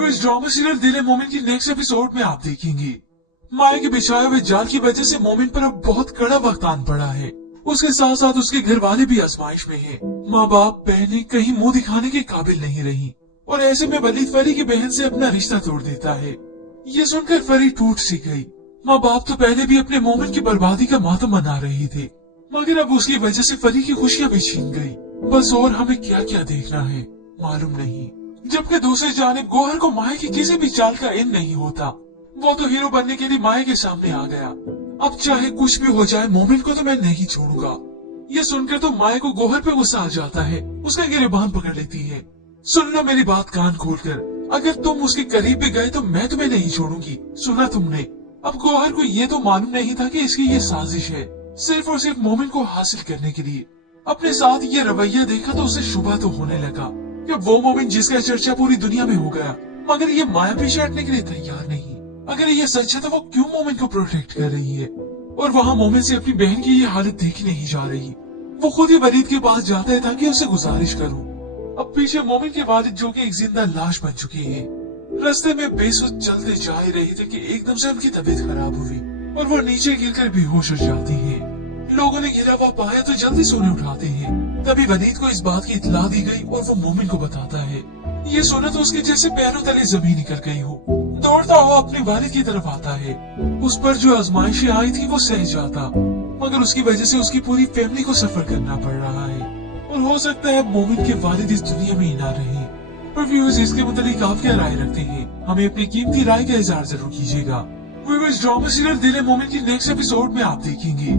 Viewers, drama serial दिल है मोमिन की नेक्स्ट एपिसोड में आप देखेंगे माया के बिछाए हुए जाल की वजह से मोमिन पर अब बहुत कड़ा वक्त आन पड़ा है। उसके साथ साथ उसके घर वाले भी आजमाइश में हैं। माँ बाप बहनें कहीं मुंह दिखाने के काबिल नहीं रही और ऐसे में वलीद फरी की बहन से अपना रिश्ता तोड़ देता है। ये सुनकर फरी टूट सी गई। माँ बाप तो पहले भी अपने मोमिन की बर्बादी का मातम मना रहे थे, मगर अब उसकी वजह से फरी की खुशियाँ भी छीन गई। बस और हमें क्या क्या देखना है मालूम नहीं। जबकि दूसरी जानिब गोहर को माया की किसी भी चाल का इन नहीं होता। वो तो हीरो बनने के लिए माया के सामने आ गया। अब चाहे कुछ भी हो जाए मोमिन को तो मैं नहीं छोड़ूंगा। ये सुनकर तो माया को गोहर पे गुस्सा आ जाता है, उसका गिरबान पकड़ लेती है। सुन लो मेरी बात कान खोलकर, अगर तुम उसके करीब भी गए तो मैं तुम्हें नहीं छोड़ूंगी। सुना तुमने? अब गोहर को ये तो मालूम नहीं था कि इसकी ये साजिश है, सिर्फ और सिर्फ मोमिन को हासिल करने के लिए। अपने साथ ये रवैया देखा तो उसे शुबा तो होने लगा कि वो मोमिन जिसका चर्चा पूरी दुनिया में हो गया, मगर ये माया पीछे हटने के लिए तैयार नहीं। अगर ये सच है तो वो क्यों मोमिन को प्रोटेक्ट कर रही है और वहाँ मोमिन से अपनी बहन की ये हालत देखी नहीं जा रही। वो खुद ही वलीद के पास जाता है ताकि उसे गुजारिश करूं। अब पीछे मोमिन के वालिद जो कि एक जिंदा लाश बन चुके हैं, रास्ते में बेसुध चलते जा ही रहे थे कि एकदम से उनकी तबीयत खराब हुई और वो नीचे गिरकर बेहोश हो जाती है। लोगों ने गिरा हुआ पाया तो जल्दी सोने उठाते हैं। तभी वलीद को इस बात की इत्तला दी गई और वो मोमिन को बताता है। ये सुना तो उसके जैसे पैरों तले जमीन निकल गई हो। दौड़ता हुआ अपने वालिद की तरफ आता है। उस पर जो आजमाइशें आई थी वो सह जाता, मगर उसकी वजह से उसकी पूरी फैमिली को सफर करना पड़ रहा है और हो सकता है मोमिन के वालिद इस दुनिया में ही ना रहे। पर व्यूअर्स, इसके मुतालिक आप क्या राय रखते हैं? हमें अपनी कीमती राय का इज़हार जरूर कीजिएगा। व्यूअर्स, ड्रामा सीरियल दिल है मोमिन की नेक्स्ट एपिसोड में आप देखेंगे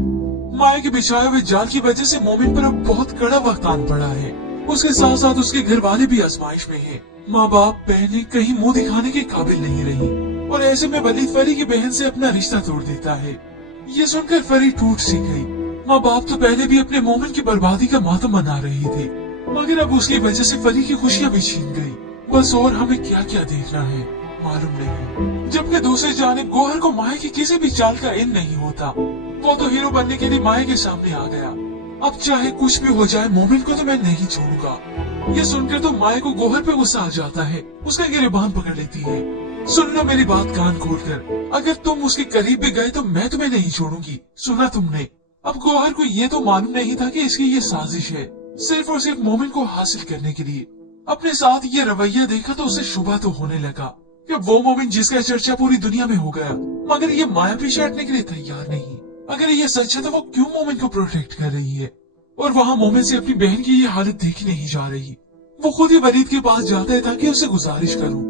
माया के बिछाए हुए जाल की वजह से मोमिन पर अब बहुत कड़ा वक्त आन पड़ा है। उसके साथ साथ उसके घर वाले भी आजमाइश में हैं। माँ बाप बहनें कहीं मुंह दिखाने के काबिल नहीं रही और ऐसे में वलीद फरी की बहन से अपना रिश्ता तोड़ देता है। ये सुनकर फरी टूट सी गई। माँ बाप तो पहले भी अपने मोमिन की बर्बादी का मातम मना रहे थे, मगर अब उसकी वजह से फरी की खुशियाँ भी छीन गई। बस और हमें क्या क्या देखना है मालूम नहीं। जबकि दूसरी जानिब गोहर को माया की किसी भी चाल का इन नहीं होता। वो तो हीरो बनने के लिए माया के सामने आ गया। अब चाहे कुछ भी हो जाए मोमिन को तो मैं नहीं छोड़ूंगा। ये सुनकर तो माया को गोहर पे गुस्सा आ जाता है, उसका गिरबान पकड़ लेती है। सुन लो मेरी बात कान खोलकर, अगर तुम उसके करीब भी गए तो मैं तुम्हें नहीं छोड़ूंगी। सुना तुमने? अब गोहर को ये तो मालूम नहीं था कि इसकी ये साजिश है, सिर्फ और सिर्फ मोमिन को हासिल करने के लिए। अपने साथ ये रवैया देखा तो उसे शुबा तो होने लगा कि वो मोमिन जिसका चर्चा पूरी दुनिया में हो गया, मगर ये माया पीछे हटने के लिए तैयार नहीं। अगर ये सच है तो वो क्यों मोमिन को प्रोटेक्ट कर रही है और वहाँ मोमिन से अपनी बहन की ये हालत देखी नहीं जा रही। वो खुद ही वलीद के पास जाता है ताकि उसे गुजारिश करूं।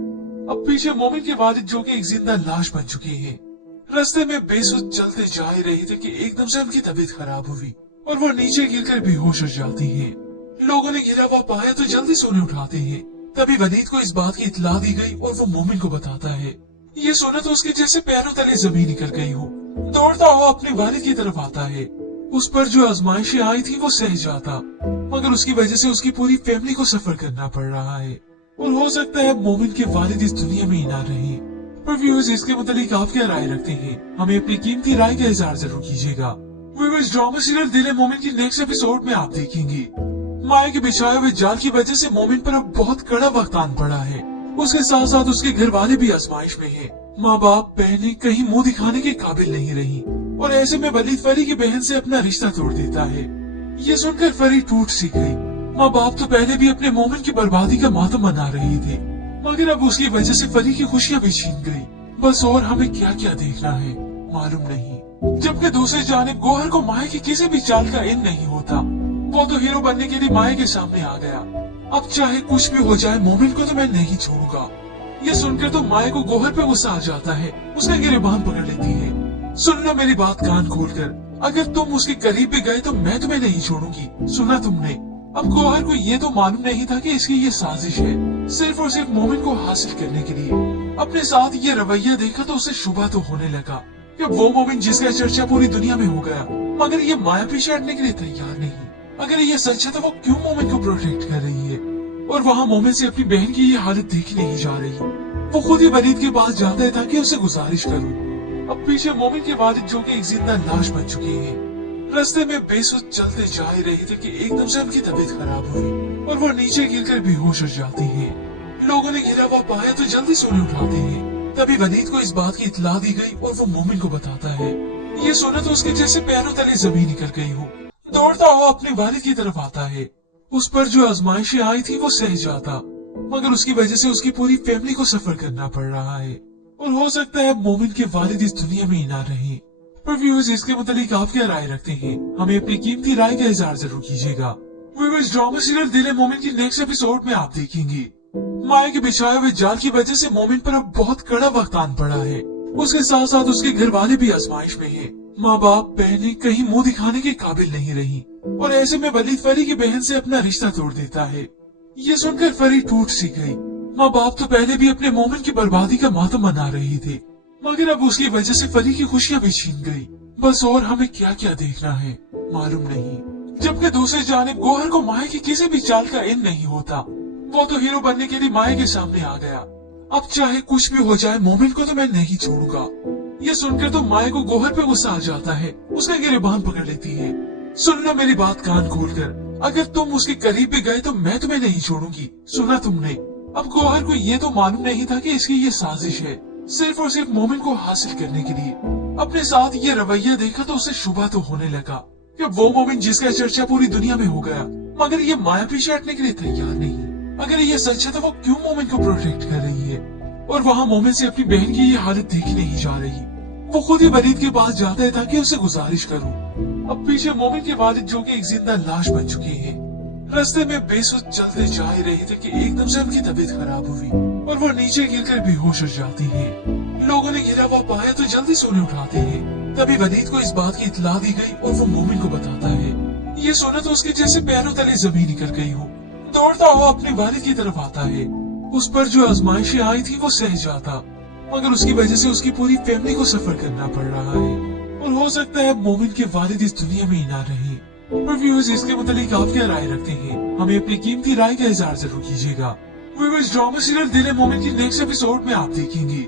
अब पीछे मोमिन के वालिद जो कि एक जिंदा लाश बन चुके हैं, रास्ते में बेसुध चलते जा ही रहे थे कि एकदम से उनकी तबीयत खराब हुई और वो नीचे गिरकर बेहोश हो जाती है। लोगों ने गिरा हुआ पाया तो जल्दी सोने उठाते हैं। तभी वलीद को इस बात की इत्तला दी गई और वो मोमिन को बताता है। ये सुना तो उसके जैसे पैरों तले जमीन निकल गई हो। दौड़ता हुआ अपने वालिद की तरफ आता है। उस पर जो आजमाइशें आई थी वो सह जाता, मगर उसकी वजह से उसकी पूरी फैमिली को सफर करना पड़ रहा है और हो सकता है मोमिन के वालिद इस दुनिया में ही ना रहे। पर व्यूअर्स, इसके मुतालिक आप क्या राय रखते हैं? हमें अपनी कीमती राय का इज़हार जरूर कीजिएगा। व्यूअर्स, ड्रामा सीरियल दिल है मोमिन की नेक्स्ट एपिसोड में आप देखेंगे माया के बिछाए हुए जाल की वजह से मोमिन पर अब बहुत कड़ा वक्त आन पड़ा है। उसके साथ साथ उसके घर वाले भी आजमाइश में हैं। माँ बाप बहनें कहीं मुंह दिखाने के काबिल नहीं रही और ऐसे में वलीद फरी की बहन से अपना रिश्ता तोड़ देता है। ये सुनकर फरी टूट सी गई। माँ बाप तो पहले भी अपने मोमिन की बर्बादी का मातम मना रहे थे, मगर अब उसकी वजह से फरी की खुशियाँ भी छीन गई। बस और हमें क्या क्या देखना है मालूम नहीं। जबकि दूसरी जानिब गोहर को माया की किसी भी चाल का इन नहीं होता। वो तो हीरो बनने के लिए माया के सामने आ गया। अब चाहे कुछ भी हो जाए मोमिन को तो मैं नहीं छोड़ूंगा। ये सुनकर तो माया को गोहर पे गुस्सा आ जाता है, उसका गिरबान पकड़ लेती है। सुन लो मेरी बात कान खोलकर, अगर तुम उसके करीब भी गए तो मैं तुम्हें नहीं छोड़ूंगी। सुना तुमने? अब गोहर को ये तो मालूम नहीं था कि इसकी ये साजिश है, सिर्फ और सिर्फ मोमिन को हासिल करने के लिए। अपने साथ ये रवैया देखा तो उसे शुबा तो होने लगा कि वो मोमिन जिसका चर्चा पूरी दुनिया में हो गया, मगर ये माया पीछे हटने के लिए तैयार नहीं। अगर ये सच है तो वो क्यों मोमिन को प्रोटेक्ट कर रही है और वहाँ मोमिन से अपनी बहन की ये हालत देखी नहीं जा रही। वो खुद ही वलीद के पास जाता है ताकि उसे गुजारिश करूं। अब पीछे मोमिन के वालिद जो कि एक जिंदा लाश बन चुके हैं, रास्ते में बेसुध चलते जा ही रहे थे कि एकदम से उनकी तबीयत खराब हुई और वो नीचे गिरकर बेहोश हो जाती है। लोगों ने घिरा हुआ पाया तो जल्दी से उन्हें उठाते हैं। तभी वनीत को इस बात की इत्तला दी गई और वो मोमिन को बताता है। ये सुना तो उसके जैसे पैरों तले जमीन निकल गई हो। दौड़ता हुआ अपने वालिद की तरफ आता है। उस पर जो आजमाइशें आई थी वो सह जाता, मगर उसकी वजह से उसकी पूरी फैमिली को सफर करना पड़ रहा है और हो सकता है मोमिन के वालिद इस दुनिया में ही ना रहे। पर व्यूअर्स, इसके मुतालिक आप क्या राय रखते हैं? हमें अपनी कीमती राय का इजहार जरूर कीजिएगा। व्यूअर्स, ड्रामा सीरियल दिल मोमिन की नेक्स्ट एपिसोड में आप देखेंगे माया के बिछाए हुए जाल की वजह से मोमिन पर अब बहुत कड़ा वक्त आन पड़ा है। उसके साथ साथ उसके घर वाले भी आजमाइश में हैं। माँ बाप बहनें कहीं मुंह दिखाने के काबिल नहीं रही और ऐसे में वलीद फरी की बहन से अपना रिश्ता तोड़ देता है। ये सुनकर फरी टूट सी गई। माँ बाप तो पहले भी अपने मोमिन की बर्बादी का मातम मना रहे थे, मगर अब उसकी वजह से फरी की खुशियाँ भी छीन गई। बस और हमें क्या क्या देखना है मालूम नहीं। जबकि दूसरी जानिब गोहर को माया की किसी भी चाल का इन नहीं होता। वो तो हीरो बनने के लिए माया के सामने आ गया। अब चाहे कुछ भी हो जाए मोमिन को तो मैं नहीं छोड़ूंगा। ये सुनकर तो माया को गोहर पे गुस्सा आ जाता है। उसका गिरबान पकड़ लेती है। सुन लो मेरी बात कान खोलकर, अगर तुम उसके करीब भी गए तो मैं तुम्हें नहीं छोड़ूंगी। सुना तुमने? अब गोहर को ये तो मालूम नहीं था कि इसकी ये साजिश है, सिर्फ और सिर्फ मोमिन को हासिल करने के लिए। अपने साथ ये रवैया देखा तो उसे शुबा तो होने लगा कि वो मोमिन जिसका चर्चा पूरी दुनिया में हो गया, मगर ये माया पीछे हटने के लिए तैयार नहीं। अगर ये सच है तो वो क्यों मोमिन को प्रोटेक्ट कर रही है और वहाँ मोमिन से अपनी बहन की ये हालत देखी नहीं जा रही। वो खुद ही वलीद के पास जाता है ताकि उसे गुजारिश करूं। अब पीछे मोमिन के वालिद जो कि एक जिंदा लाश बन चुके हैं, रास्ते में बेसुध चलते जा ही रहे थे कि एकदम से उनकी तबीयत खराब हुई और वो नीचे गिरकर बेहोश हो जाती है। लोगों ने घिरा हुआ पाया तो जल्दी से उन्हें उठाते हैं। तभी वलीद को इस बात की इत्तला दी गई और वो मोमिन को बताता है। ये सुना तो उसके जैसे पैरों तले जमीन निकल गई हो। दौड़ता हुआ अपने वालिद की तरफ आता है। उस पर जो आजमाइशें आई थी वो सह जाता, मगर उसकी वजह से उसकी पूरी फैमिली को सफर करना पड़ रहा है और हो सकता है मोमिन के वालिद इस दुनिया में ही ना रहे। पर व्यूअर्स, इसके मुतालिक आप क्या राय रखते हैं? हमें अपनी कीमती राय का इजहार जरूर कीजिएगा। व्यूअर्स, ड्रामा सीरियल दिल मोमिन की नेक्स्ट एपिसोड में आप देखेंगे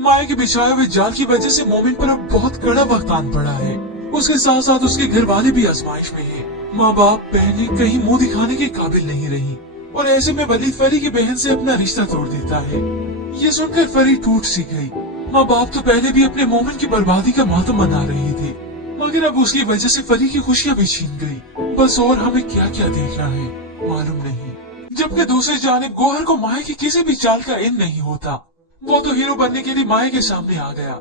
माया के बिछाए हुए जाल की वजह से मोमिन पर अब बहुत कड़ा वक्त आन पड़ा है। उसके साथ साथ उसके घर वाले भी आजमाइश में हैं। माँ बाप बहनें कहीं मुंह दिखाने के काबिल नहीं रही और ऐसे में वलीद फरी की बहन से अपना रिश्ता तोड़ देता है। ये सुनकर फरी टूट सी गई। माँ बाप तो पहले भी अपने मोमिन की बर्बादी का मातम मना रहे थे, मगर अब उसकी वजह से फरी की खुशियाँ भी छीन गई। बस और हमें क्या क्या देखना है मालूम नहीं। जबकि दूसरी जानिब गोहर को माया की किसी भी चाल का इन नहीं होता। वो तो हीरो बनने के लिए माया के सामने आ गया।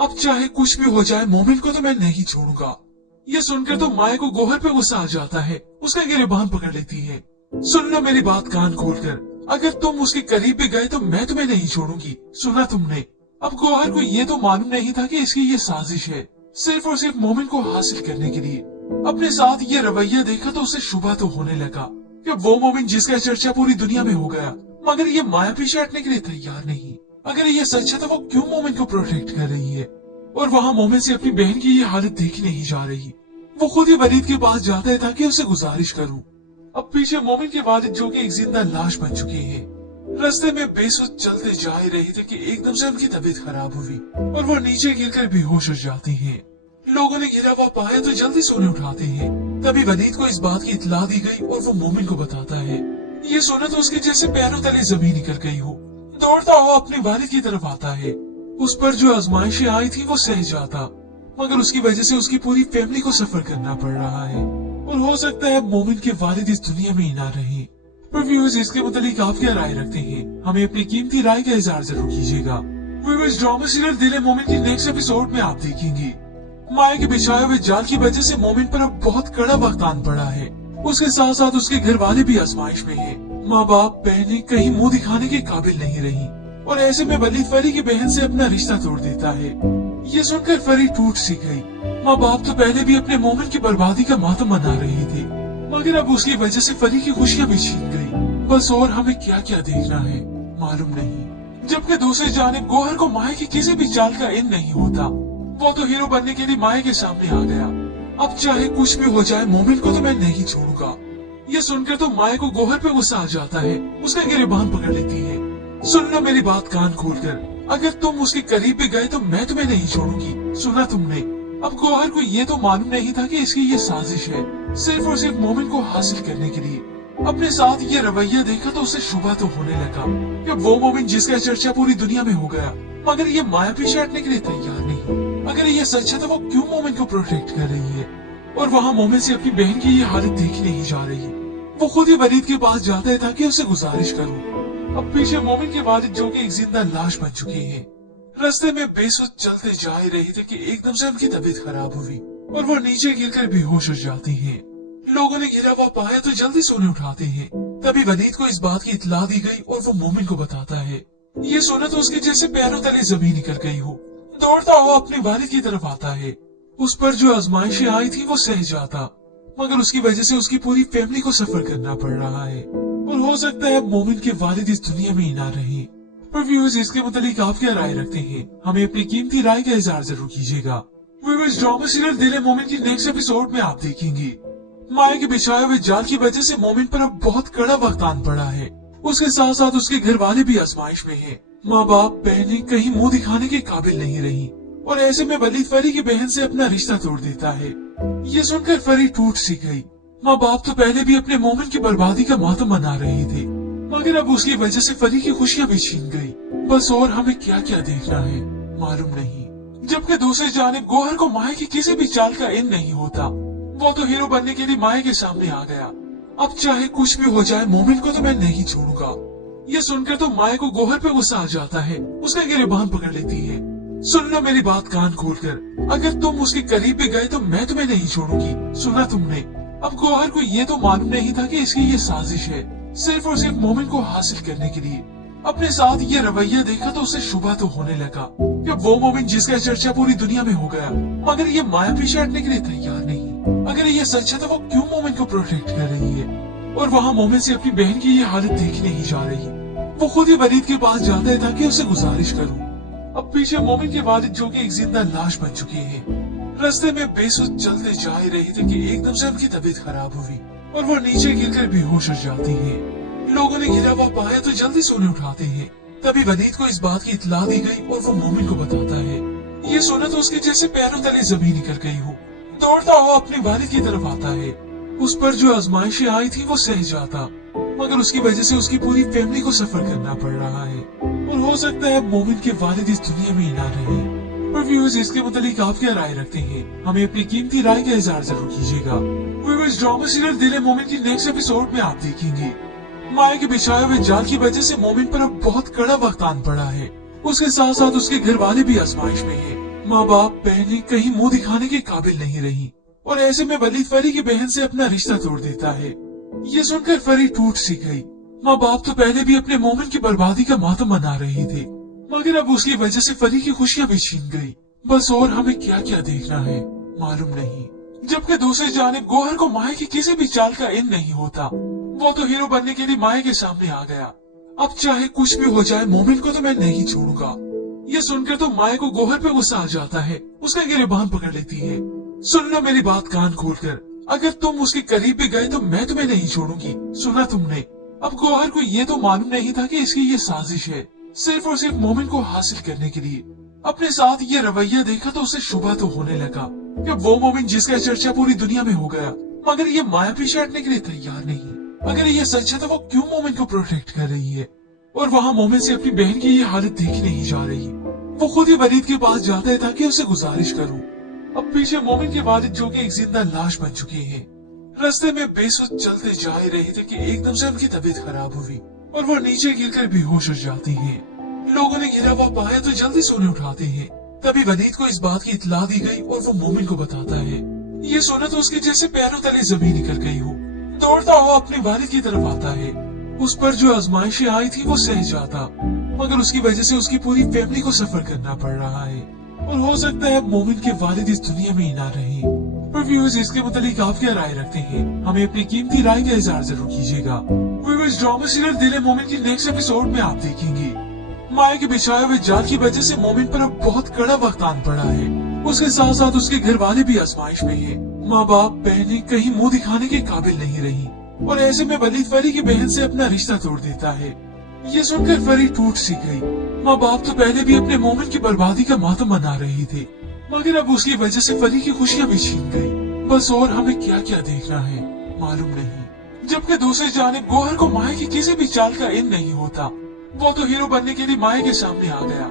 अब चाहे कुछ भी हो जाए मोमिन को तो मैं नहीं छोड़ूंगा। ये सुनकर तो माया को गोहर पे गुस्सा आ जाता है। उसका गिरबान पकड़ लेती है। सुन लो मेरी बात कान खोलकर, अगर तुम उसके करीब भी गए तो मैं तुम्हें नहीं छोड़ूंगी। सुना तुमने? अब गोहर को ये तो मालूम नहीं था कि इसकी ये साजिश है, सिर्फ और सिर्फ मोमिन को हासिल करने के लिए। अपने साथ ये रवैया देखा तो उसे शुबा तो होने लगा कि वो मोमिन जिसका चर्चा पूरी दुनिया में हो गया, मगर ये माया पीछे हटने के लिए तैयार नहीं। अगर ये सच है तो वो क्यों मोमिन को प्रोटेक्ट कर रही है और वहाँ मोमिन से अपनी बहन की ये हालत देखी नहीं जा रही। वो खुद ही वलीद के पास जाता है ताकि उसे गुजारिश करूं। अब पीछे मोमिन के वालिद जो कि एक जिंदा लाश बन चुके हैं, रास्ते में बेसुध चलते जा ही रहे थे कि एकदम से उनकी तबीयत खराब हुई और वो नीचे गिरकर बेहोश हो जाती हैं। लोगों ने घिरा हुआ पाया तो जल्दी से उन्हें उठाते हैं। तभी वलीद को इस बात की इत्तला दी गई और वो मोमिन को बताता है। ये सुना तो उसके जैसे पैरों तले जमीन निकल गई हो। दौड़ता हुआ अपने वालिद की तरफ आता है। उस पर जो आजमाइशें आई थी वो सह जाता, मगर उसकी वजह से उसकी पूरी फैमिली को सफर करना पड़ रहा है और हो सकता है मोमिन के वालिद इस दुनिया में ही ना रहे। पर व्यूअर्स, इसके मुतालिक आप क्या राय रखते हैं? हमें अपनी कीमती राय का इजहार जरूर कीजिएगा। व्यूअर्स, ड्रामा सीरियल दिल मोमिन की नेक्स्ट एपिसोड में आप देखेंगे माया के बिछाए हुए जाल की वजह से मोमिन पर अब बहुत कड़ा वक्त आन पड़ा है। उसके साथ साथ उसके घर वाले भी आजमाइश में हैं। माँ बाप बहनें कहीं मुंह दिखाने के काबिल नहीं रही और ऐसे में वलीद फरी की बहन से अपना रिश्ता तोड़ देता है। ये सुनकर फरी टूट सी गई। माँ बाप तो पहले भी अपने मोमिन की बर्बादी का मातम मना रहे थे, मगर अब उसकी वजह से फरी की खुशियाँ भी छीन गई। बस और हमें क्या क्या देखना है मालूम नहीं। जबकि दूसरी जानिब गोहर को माया की किसी भी चाल का इन नहीं होता। वो तो हीरो बनने के लिए माया के सामने आ गया। अब चाहे कुछ भी हो जाए मोमिन को तो मैं नहीं छोड़ूंगा। ये सुनकर तो माया को गोहर पे गुस्सा आ जाता है। उसका गिरबान पकड़ लेती है। सुन लो मेरी बात कान खोलकर, अगर तुम उसके करीब भी गए तो मैं तुम्हें नहीं छोड़ूंगी। सुना तुमने? अब गोहर को ये तो मालूम नहीं था कि इसकी ये साजिश है, सिर्फ और सिर्फ मोमिन को हासिल करने के लिए। अपने साथ ये रवैया देखा तो उसे शुबा तो होने लगा कि वो मोमिन जिसका चर्चा पूरी दुनिया में हो गया, मगर ये माया पीछे हटने के लिए तैयार नहीं। अगर ये सच है तो वो क्यों मोमिन को प्रोटेक्ट कर रही है और वहाँ मोमिन से अपनी बहन की ये हालत देखी नहीं जा रही। वो खुद ही वलीद के पास जाता है ताकि उसे गुजारिश करूं। अब पीछे मोमिन के वालिद जो कि एक जिंदा लाश बन चुके हैं, रास्ते में बेसुध चलते जा ही रहे थे कि एकदम से उनकी तबीयत खराब हुई और वो नीचे गिरकर बेहोश हो जाती हैं। लोगों ने गिरा हुआ पाया तो जल्दी से उन्हें उठाते हैं। तभी वलीद को इस बात की इत्तला दी गई और वो मोमिन को बताता है। ये सुना तो उसके जैसे पैरों तले जमीन निकल गई हो। दौड़ता हुआ अपने वालिद की तरफ आता है। उस पर जो आजमाइशें आई थी वो सह जाता, मगर उसकी वजह से उसकी पूरी फैमिली को सफर करना पड़ रहा है और हो सकता है मोमिन के वालिद इस दुनिया में ही ना रहे। पर व्यूअर्स, इसके मुतालिक आप क्या राय रखते हैं? हमें अपनी कीमती राय का इजहार जरूर कीजिएगा। व्यूअर्स, ड्रामा सीरियल दिल मोमिन की नेक्स्ट एपिसोड में आप देखेंगे माया के बिछाए हुए जाल की वजह से मोमिन पर अब बहुत कड़ा वक्त आन पड़ा है। उसके साथ साथ उसके घर वाले भी आजमाइश में हैं। माँ बाप बहनें कहीं मुंह दिखाने के काबिल नहीं रही और ऐसे में वलीद फरी की बहन से अपना रिश्ता तोड़ देता है। ये सुनकर फरी टूट सी गई। माँ बाप तो पहले भी अपने मोमिन की बर्बादी का मातम मना रहे थे, मगर अब उसकी वजह से फरी की खुशियाँ भी छीन गई। बस और हमें क्या क्या देखना है मालूम नहीं। जबकि दूसरी जानिब गोहर को माया की किसी भी चाल का इन नहीं होता। वो तो हीरो बनने के लिए माया के सामने आ गया। अब चाहे कुछ भी हो जाए मोमिन को तो मैं नहीं छोड़ूंगा। ये सुनकर तो माया को गोहर पे गुस्सा आ जाता है। उसका गिरबान पकड़ लेती है। सुन लो मेरी बात कान खोलकर, अगर तुम उसके करीब भी गए तो मैं तुम्हें नहीं छोड़ूंगी। सुना तुमने? अब गोहर को ये तो मालूम नहीं था कि इसकी ये साजिश है, सिर्फ और सिर्फ मोमिन को हासिल करने के लिए। अपने साथ ये रवैया देखा तो उसे शुबा तो होने लगा कि वो मोमिन जिसका चर्चा पूरी दुनिया में हो गया, मगर ये माया पीछे हटने के लिए तैयार नहीं। अगर ये सच है तो वो क्यों मोमिन को प्रोटेक्ट कर रही है और वहाँ मोमिन से अपनी बहन की ये हालत देखी नहीं जा रही। वो खुद ही वलीद के पास जाता है ताकि उसे गुजारिश करूं। अब पीछे मोमिन के वालिद जो कि एक जिंदा लाश बन चुके हैं, रास्ते में बेसुध चलते जा ही रहे थे कि एकदम से उनकी तबीयत खराब हुई और वो नीचे गिरकर बेहोश हो जाती हैं। लोगों ने गिरा हुआ पाया तो जल्दी से उन्हें उठाते हैं। तभी वलीद को इस बात की इत्तला दी गई और वो मोमिन को बताता है। ये सुना तो उसके जैसे पैरों तले जमीन निकल गई हो। दौड़ता हुआ अपने वालिद की तरफ आता है। उस पर जो आजमाइशें आई थी वो सह जाता, मगर उसकी वजह से उसकी पूरी फैमिली को सफर करना पड़ रहा है और हो सकता है मोमिन के वालिद इस दुनिया में ही ना रहे। पर व्यूअर्स, इसके मुतालिक आप क्या राय रखते हैं? हमें अपनी कीमती राय का इजहार जरूर कीजिएगा। व्यूअर्स, ड्रामा सीरियल दिल मोमिन की नेक्स्ट एपिसोड में आप देखेंगे माया के बिछाए हुए जाल की वजह से मोमिन पर अब बहुत कड़ा वक्त आन पड़ा है। उसके साथ साथ उसके घर वाले भी आजमाइश में हैं। माँ बाप बहनें कहीं मुंह दिखाने के काबिल नहीं रही और ऐसे में वलीद फरी की बहन से अपना रिश्ता तोड़ देता है। ये सुनकर फरी टूट सी गई। माँ बाप तो पहले भी अपने मोमिन की बर्बादी का मातम मना रहे थे, मगर अब उसकी वजह से फरी की खुशियाँ भी छीन गई। बस और हमें क्या क्या देखना है मालूम नहीं। जबकि दूसरी जानिब गोहर को माया की किसी भी चाल का इन नहीं होता। वो तो हीरो बनने के लिए माया के सामने आ गया। अब चाहे कुछ भी हो जाए मोमिन को तो मैं नहीं छोड़ूंगा। ये सुनकर तो माया को गोहर पे गुस्सा आ जाता है। उसका गिरबान पकड़ लेती है। सुन लो मेरी बात कान खोलकर, अगर तुम उसके करीब भी गए तो मैं तुम्हें नहीं छोड़ूंगी। सुना तुमने? अब गोहर को ये तो मालूम नहीं था कि इसकी ये साजिश है, सिर्फ और सिर्फ मोमिन को हासिल करने के लिए। अपने साथ ये रवैया देखा तो उसे शुबा तो होने लगा कि वो मोमिन जिसका चर्चा पूरी दुनिया में हो गया, मगर ये माया पीछे हटने के लिए तैयार नहीं। अगर ये सच है तो वो क्यों मोमिन को प्रोटेक्ट कर रही है और वहाँ मोमिन से अपनी बहन की ये हालत देखी नहीं जा रही। वो खुद ही वलीद के पास जाता है ताकि उसे गुजारिश करूं। अब पीछे मोमिन के वालिद जो कि एक जिंदा लाश बन चुके हैं, रास्ते में बेसुध चलते जा ही रहे थे कि एकदम से उनकी तबीयत खराब हुई और वो नीचे गिरकर बेहोश हो जाती हैं। लोगों ने गिरा हुआ पाया तो जल्दी से उन्हें उठाते हैं। तभी वलीद को इस बात की इत्तला दी गई और वो मोमिन को बताता है। ये सुना तो उसके जैसे पैरों तले जमीन निकल गई हो। दौड़ता हुआ अपने वालिद की तरफ आता है। उस पर जो आजमाइशें आई थी वो सह जाता, मगर उसकी वजह से उसकी पूरी फैमिली को सफर करना पड़ रहा है और हो सकता है मोमिन के वालिद इस दुनिया में ही ना रहे। पर व्यूअर्स, इसके मुतालिक आप क्या राय रखते हैं? हमें अपनी कीमती राय का इजहार जरूर कीजिएगा। व्यूअर्स, ड्रामा सीरियल दिल मोमिन की नेक्स्ट एपिसोड में आप देखेंगे माया के बिछाए हुए जाल की वजह से मोमिन पर अब बहुत कड़ा वक्त आन पड़ा है। उसके साथ साथ उसके घर वाले भी आजमाइश में हैं। माँ बाप बहनें कहीं मुंह दिखाने के काबिल नहीं रही और ऐसे में वलीद फरी की बहन से अपना रिश्ता तोड़ देता है। ये सुनकर फरी टूट सी गई। माँ बाप तो पहले भी अपने मोमिन की बर्बादी का मातम मना रहे थे, मगर अब उसकी वजह से फरी की खुशियाँ भी छीन गई। बस और हमें क्या क्या देखना है मालूम नहीं। जबकि दूसरी जानिब गोहर को माया की किसी भी चाल का इन नहीं होता। वो तो हीरो बनने के लिए माया के सामने आ गया।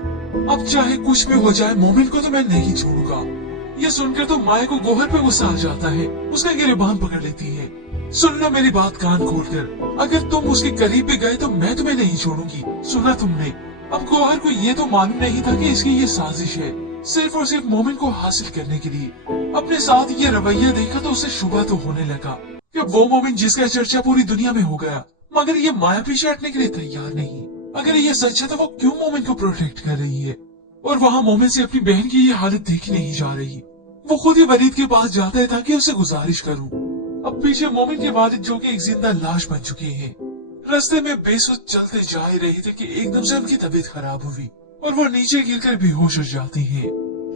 अब चाहे कुछ भी हो जाए मोमिन को तो मैं नहीं छोड़ूंगा। ये सुनकर तो माया को गोहर पे गुस्सा आ जाता है, उसका गिरबान पकड़ लेती है। सुन लो मेरी बात कान खोलकर, अगर तुम उसके करीब भी गए तो मैं तुम्हें नहीं छोड़ूंगी। सुना तुमने? अब गोहर को ये तो मालूम नहीं था कि इसकी ये साजिश है, सिर्फ और सिर्फ मोमिन को हासिल करने के लिए। अपने साथ ये रवैया देखा तो उसे शुबा तो होने लगा कि वो मोमिन जिसका चर्चा पूरी दुनिया में हो गया, मगर ये माया पीछे हटने के लिए तैयार नहीं। अगर ये सच है तो वो क्यों मोमिन को प्रोटेक्ट कर रही है और वहाँ मोमिन से अपनी बहन की ये हालत देखी नहीं जा रही। वो खुद ही वलीद के पास जाता है ताकि उसे गुजारिश करूं। अब पीछे मोमिन के वालिद जो कि एक जिंदा लाश बन चुके हैं, रास्ते में बेसुध चलते जा ही रहे थे कि एकदम से उनकी तबीयत खराब हुई और वो नीचे गिरकर बेहोश हो जाते हैं।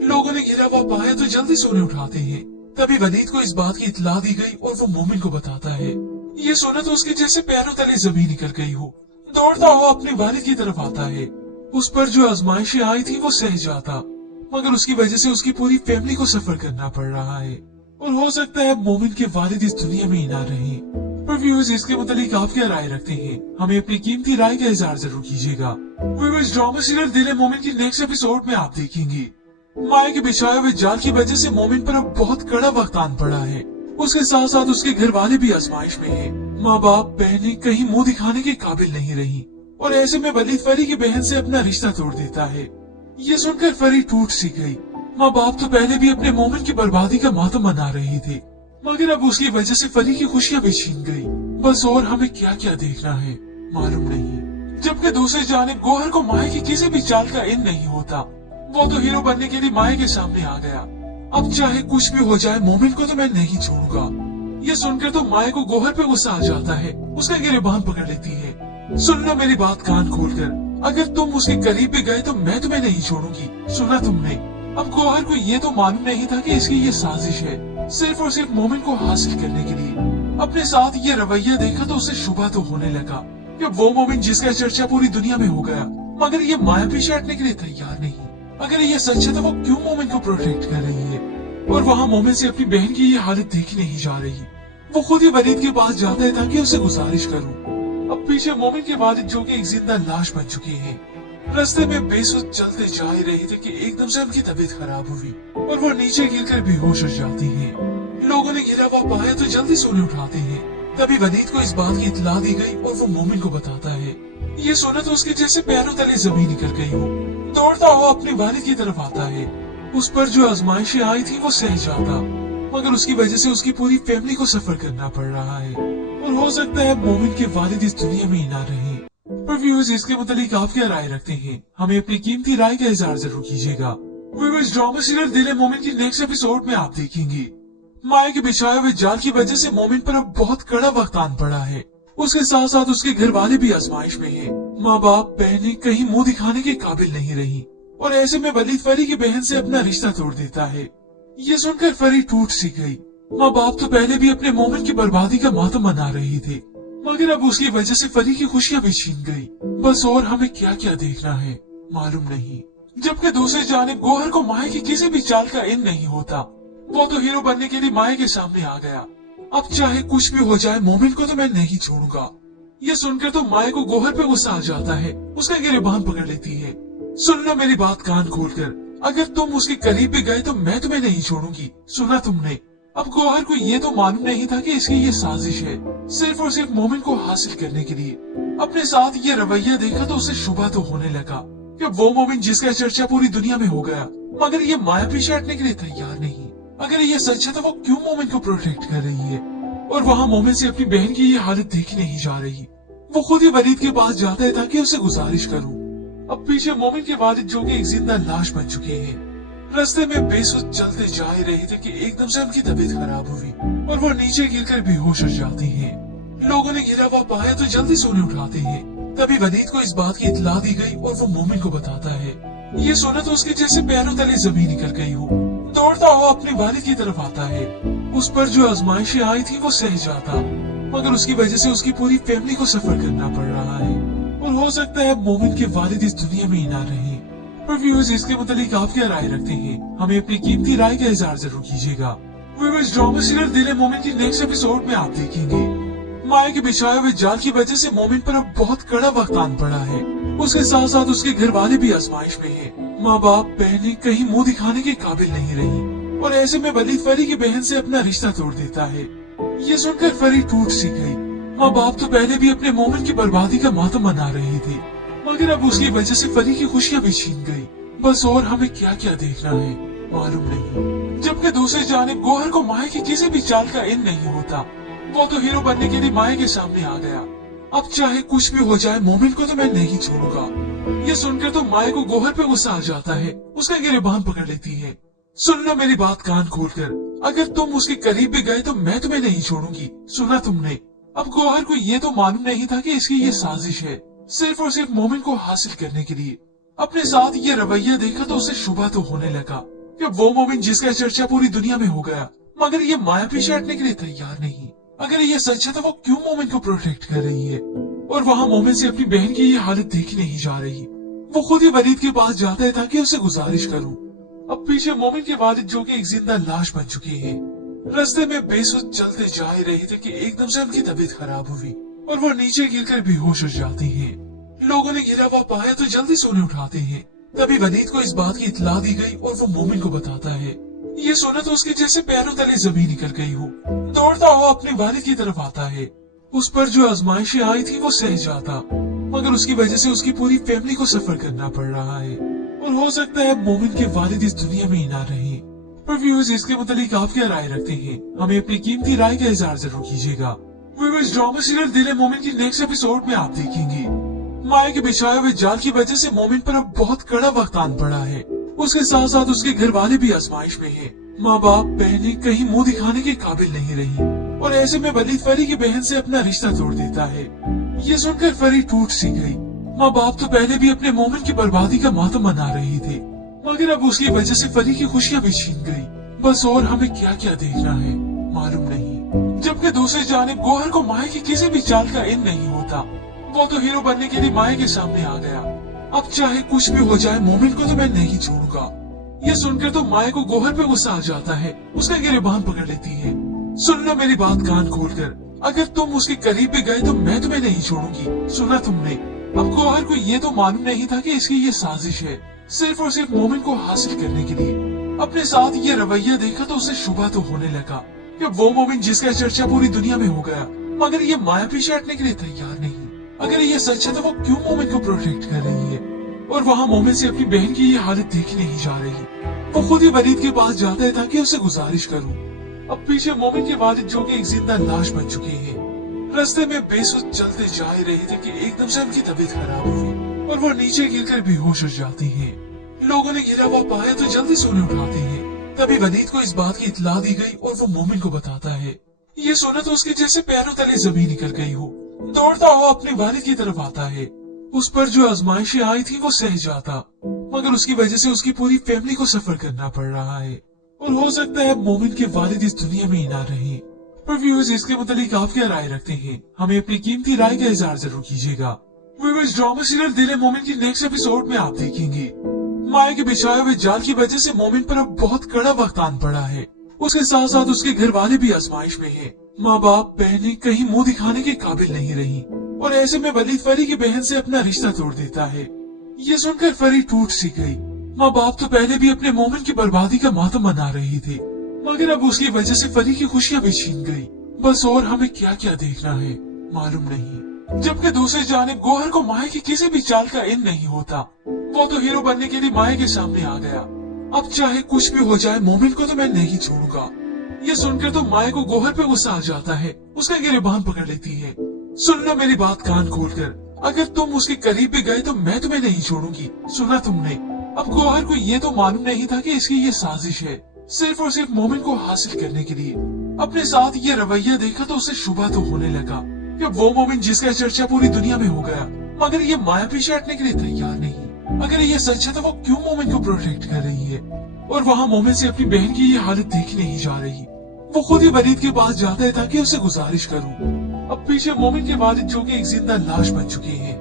लोगों ने गिरा हुआ पाया तो जल्दी सोने उठाते हैं। तभी वलीद को इस बात की इत्तला दी गई और वो मोमिन को बताता है। ये सुना तो उसके जैसे पैरों तले जमीन निकल गई हो, दौड़ता हुआ अपने वालिद की तरफ आता है। उस पर जो आजमाइशें आई थी वो सह जाता, मगर उसकी वजह से उसकी पूरी फैमिली को सफर करना पड़ रहा है और हो सकता है मोमिन के वालिद इस दुनिया में ही ना रहे। पर व्यूअर्स, इसके मुतालिक आप क्या राय रखते हैं? हमें अपनी कीमती राय का इजहार जरूर कीजिएगा। व्यूअर्स, ड्रामा सीरियल दिल मोमिन की नेक्स्ट एपिसोड में आप देखेंगे माया के बिछाए हुए जाल की वजह से मोमिन पर अब बहुत कड़ा वक्त आन पड़ा है। उसके साथ साथ उसके घर वाले भी आजमाइश में हैं। माँ बाप बहनें कहीं मुंह दिखाने के काबिल नहीं रही और ऐसे में वलीद फरी की बहन से अपना रिश्ता तोड़ देता है। ये सुनकर फरी टूट सी गई। माँ बाप तो पहले भी अपने मोमिन की बर्बादी का मातम मना रहे थे, मगर अब उसकी वजह से फरी की खुशियाँ भी छीन गई। बस और हमें क्या क्या देखना है मालूम नहीं। जबकि दूसरी जानिब गोहर को माया की किसी भी चाल का इन नहीं होता। वो तो हीरो बनने के लिए माया के सामने आ गया। अब चाहे कुछ भी हो जाए मोमिन को तो मैं नहीं छोड़ूंगा। ये सुनकर तो माया को गोहर पे गुस्सा आ जाता है, उसका गिरबान पकड़ लेती है। सुन लो मेरी बात कान खोलकर, अगर तुम उसके करीब भी गए तो मैं तुम्हें नहीं छोड़ूंगी। सुना तुमने? अब गोहर को ये तो मालूम नहीं था कि इसकी ये साजिश है, सिर्फ और सिर्फ मोमिन को हासिल करने के लिए। अपने साथ ये रवैया देखा तो उसे शुबा तो होने लगा कि वो मोमिन जिसका चर्चा पूरी दुनिया में हो गया, मगर ये माया पीछे हटने के लिए तैयार नहीं। अगर ये सच है तो वो क्यों मोमिन को प्रोटेक्ट कर रही है और वहाँ मोमिन से अपनी बहन की ये हालत देखी नहीं जा रही। वो खुद ही वलीद के पास जाता है ताकि उसे गुजारिश करूं। अब पीछे मोमिन के वालिद जो कि एक जिंदा लाश बन चुके हैं, रास्ते में बेसुध चलते जा ही रहे थे कि एकदम से उनकी तबीयत खराब हुई और वो नीचे गिरकर बेहोश हो जाती हैं। लोगों ने गिरा हुआ पाया तो जल्दी सोने उठाते हैं। तभी वलीद को इस बात की इत्तला दी गई और वो मोमिन को बताता है। ये सुना तो उसके जैसे पैरों तले जमीन निकल गई हो, दौड़ता हुआ अपने वालिद की तरफ आता है। उस पर जो आजमाइशें आई थी वो सह जाता, मगर उसकी वजह से उसकी पूरी फैमिली को सफर करना पड़ रहा है और हो सकता है मोमिन के वालिद इस दुनिया में ही ना रहे। पर व्यूअर्स, इसके मुतालिक आप क्या राय रखते हैं? हमें अपनी कीमती राय का इजहार जरूर कीजिएगा। व्यूअर्स, ड्रामा सीरियल दिल मोमिन की नेक्स्ट एपिसोड में आप देखेंगे माया के बिछाए हुए जाल की वजह से मोमिन पर अब बहुत कड़ा वक्त आन पड़ा है। उसके साथ साथ उसके घर वाले भी आजमाइश में हैं। माँ बाप बहनें कहीं मुंह दिखाने के काबिल नहीं रही और ऐसे में वलीद फरी की बहन से अपना रिश्ता तोड़ देता है। ये सुनकर फरी टूट सी गई। माँ बाप तो पहले भी अपने मोमिन की बर्बादी का मातम मना रहे थे, मगर अब उसकी वजह से फरी की खुशियाँ भी छीन गई। बस और हमें क्या क्या देखना है मालूम नहीं। जबकि दूसरी जानिब गोहर को माया की किसी भी चाल का इन नहीं होता। वो तो हीरो बनने के लिए माया के सामने आ गया। अब चाहे कुछ भी हो जाए मोमिन को तो मैं नहीं छोड़ूंगा। ये सुनकर तो माया को गोहर पे गुस्सा आ जाता है, उसका गिरबान पकड़ लेती है। सुन लो मेरी बात कान खोलकर, अगर तुम उसके करीब भी गए तो मैं तुम्हें नहीं छोड़ूंगी। सुना तुमने? अब गोहर को ये तो मालूम नहीं था कि इसकी ये साजिश है, सिर्फ और सिर्फ मोमिन को हासिल करने के लिए। अपने साथ ये रवैया देखा तो उसे शुबा तो होने लगा कि वो मोमिन जिसका चर्चा पूरी दुनिया में हो गया, मगर ये माया पीछे हटने के लिए तैयार नहीं। अगर ये सच है तो वो क्यों मोमिन को प्रोटेक्ट कर रही है और वहाँ मोमिन से अपनी बहन की ये हालत देखी नहीं जा रही। वो खुद ही वलीद के पास जाता है ताकि उसे गुजारिश करूं। अब पीछे मोमिन के वालिद जो कि एक जिंदा लाश बन चुके हैं, रास्ते में बेसुध चलते जा ही रहे थे कि एकदम से उनकी तबीयत खराब हुई और वो नीचे गिरकर बेहोश हो जाती हैं। लोगों ने गिरा हुआ पाया तो जल्दी सोने उठाते हैं। तभी वलीद को इस बात की इत्तला दी गई और वो मोमिन को बताता है। ये सुना तो उसके जैसे पैरों तले जमीन निकल गई हो, दौड़ता हुआ अपने वालिद की तरफ आता है। उस पर जो आजमाइशें आई थी वो सह जाता, मगर उसकी वजह से उसकी पूरी फैमिली को सफर करना पड़ रहा है और हो सकता है मोमिन के वालिद इस दुनिया में ही ना रहे। पर व्यूअर्स, इसके मुतालिक आप क्या राय रखते हैं? हमें अपनी कीमती राय का इजहार जरूर कीजिएगा। व्यूअर्स, ड्रामा सीरियल दिल मोमिन की नेक्स्ट एपिसोड में आप देखेंगे माया के बिछाए हुए जाल की वजह से मोमिन पर अब बहुत कड़ा वक्त आन पड़ा है। उसके साथ साथ उसके घर वाले भी आजमाइश में हैं। माँ बाप बहनें कहीं मुंह दिखाने के काबिल नहीं रही और ऐसे में वलीद फरी की बहन से अपना रिश्ता तोड़ देता है। ये सुनकर फरी टूट सी गई। माँ बाप तो पहले भी अपने मोमिन की बर्बादी का मातम मना रहे थे, मगर अब उसकी वजह से फरी की खुशियाँ भी छीन गई। बस और हमें क्या क्या देखना है मालूम नहीं। जबकि दूसरी जानिब गोहर को माया की किसी भी चाल का इन नहीं होता। वो तो हीरो बनने के लिए माया के सामने आ गया। अब चाहे कुछ भी हो जाए मोमिन को तो मैं नहीं छोड़ूंगा। ये सुनकर तो माया को गोहर पे गुस्सा आ जाता है, उसका गिरबान पकड़ लेती है। सुन लो मेरी बात कान खोलकर, अगर तुम उसके करीब भी गए तो मैं तुम्हें नहीं छोड़ूंगी, सुना तुमने। अब गोहर को ये तो मालूम नहीं था कि इसकी ये साजिश है, सिर्फ और सिर्फ मोमिन को हासिल करने के लिए। अपने साथ ये रवैया देखा तो उसे शुबा तो होने लगा कि वो मोमिन जिसका चर्चा पूरी दुनिया में हो गया, मगर ये माया पीछे हटने के लिए तैयार नहीं। अगर ये सच है तो वो क्यों मोमिन को प्रोटेक्ट कर रही है और वहाँ मोमिन से अपनी बहन की ये हालत देखी नहीं जा रही। वो खुद ही वलीद के पास जाता है ताकि उसे गुजारिश करूं। अब पीछे मोमिन के वालिद जो कि एक जिंदा लाश बन चुके हैं, रास्ते में बेसुध चलते जा ही रहे थे कि एकदम से उनकी तबीयत खराब हुई और वो नीचे गिरकर बेहोश हो जाते हैं। लोगों ने गिरा हुआ पाया तो जल्दी से उन्हें उठाते हैं। तभी वलीद को इस बात की इत्तला दी गई और वो मोमिन को बताता है। ये सुना तो उसके जैसे पैरों तले जमीन निकल गई हो। दौड़ता हुआ अपने वालिद की तरफ आता है। उस पर जो आजमाइशें आई थी वो सह जाता, मगर उसकी वजह से उसकी पूरी फैमिली को सफर करना पड़ रहा है और हो सकता है मोमिन के वालिद इस दुनिया में ही ना रहे। पर व्यूअर्स, इसके मुतालिक आप क्या राय रखते हैं? हमें अपनी कीमती राय का इज़हार जरूर कीजिएगा। व्यूअर्स, ड्रामा सीरियल दिल मोमिन की नेक्स्ट एपिसोड में आप देखेंगे माया के बिछाए हुए जाल की वजह से मोमिन पर अब बहुत कड़ा वक्त आन पड़ा है। उसके साथ साथ उसके घर वाले भी आजमाइश में हैं। माँ बाप बहनें कहीं मुंह दिखाने के काबिल नहीं रही और ऐसे में वलीद फरी की बहन से अपना रिश्ता तोड़ देता है। ये सुनकर फरी टूट सी गई। माँ बाप तो पहले भी अपने मोमिन की बर्बादी का मातम मना रहे थे, मगर अब उसकी वजह से फरी की खुशियाँ भी छीन गई। बस और हमें क्या क्या देखना है मालूम नहीं। जबकि दूसरी जानिब गोहर को माया की किसी भी चाल का इन नहीं होता। वो तो हीरो बनने के लिए माया के सामने आ गया। अब चाहे कुछ भी हो जाए मोमिन को तो मैं नहीं छोड़ूंगा। ये सुनकर तो माया को गोहर पे गुस्सा आ जाता है, उसका गिरबान पकड़ लेती है। सुन लो मेरी बात कान खोलकर, अगर तुम उसके करीब भी गए तो मैं तुम्हें नहीं छोड़ूंगी, सुना तुमने। अब गोहर को ये तो मालूम नहीं था कि इसकी ये साजिश है, सिर्फ और सिर्फ मोमिन को हासिल करने के लिए। अपने साथ ये रवैया देखा तो उसे शुबा तो होने लगा कि वो मोमिन जिसका चर्चा पूरी दुनिया में हो गया, मगर ये माया पीछे हटने के लिए तैयार नहीं। अगर ये सच है तो वो क्यों मोमिन को प्रोटेक्ट कर रही है और वहाँ मोमिन से अपनी बहन की ये हालत देखी नहीं जा रही। वो खुद ही वलीद के पास जाता है ताकि उसे गुजारिश करूं। अब पीछे मोमिन के वालिद जो कि एक जिंदा लाश बन चुके हैं, रास्ते में बेसुध चलते जा ही रहे थे कि एकदम से उनकी तबीयत खराब हुई और वो नीचे गिरकर बेहोश हो जाते हैं। लोगों ने गिरा हुआ पाया तो जल्दी से उन्हें उठाते हैं। तभी वलीद को इस बात की इत्तला दी गई और वो मोमिन को बताता है। ये सुना तो उसके जैसे पैरों तले जमीन निकल गई हो। दौड़ता हुआ अपने वालिद की तरफ आता है। उस पर जो आजमाइशें आई थी वो सह जाता, मगर उसकी वजह से उसकी पूरी फैमिली को सफर करना पड़ रहा है और हो सकता है मोमिन के वालिद इस दुनिया में ही ना रहे। पर व्यूअर्स, इसके मुतालिक आप क्या राय रखते हैं? हमें अपनी कीमती राय का इज़हार जरूर कीजिएगा। व्यूअर्स, ड्रामा सीरियल दिल मोमिन की नेक्स्ट एपिसोड में आप देखेंगे माया के बिछाए हुए जाल की वजह से मोमिन पर अब बहुत कड़ा वक्त आन पड़ा है। उसके साथ साथ उसके घर वाले भी आजमाइश में हैं। माँ बाप बहनें कहीं मुंह दिखाने के काबिल नहीं रही और ऐसे में वलीद फरी की बहन से अपना रिश्ता तोड़ देता है। ये सुनकर फरी टूट सी गई। माँ बाप तो पहले भी अपने मोमिन की बर्बादी का मातम मना रहे थे, मगर अब उसकी वजह से फरी की खुशियाँ भी छीन गई। बस और हमें क्या क्या देखना है मालूम नहीं। जबकि दूसरी जानिब गोहर को माया की किसी भी चाल का इन नहीं होता। वो तो हीरो बनने के लिए माया के सामने आ गया। अब चाहे कुछ भी हो जाए मोमिन को तो मैं नहीं छोड़ूंगा। ये सुनकर तो माया को गोहर पे गुस्सा आ जाता है, उसका गिरबान पकड़ लेती है। सुन लो मेरी बात कान खोलकर, अगर तुम उसके करीब भी गए तो मैं तुम्हें नहीं छोड़ूंगी, सुना तुमने। अब गोहर को ये तो मालूम नहीं था कि इसकी ये साजिश है, सिर्फ और सिर्फ मोमिन को हासिल करने के लिए। अपने साथ ये रवैया देखा तो उसे शुबा तो होने लगा कि वो मोमिन जिसका चर्चा पूरी दुनिया में हो गया, मगर ये माया पीछे हटने के लिए तैयार नहीं। अगर ये सच है तो वो क्यों मोमिन को प्रोटेक्ट कर रही है और वहाँ मोमिन से अपनी बहन की ये हालत देखी नहीं जा रही। वो खुद ही वलीद के पास जाता है ताकि उसे गुजारिश करूं। अब पीछे मोमिन के वालिद जो कि एक जिंदा लाश बन चुके हैं,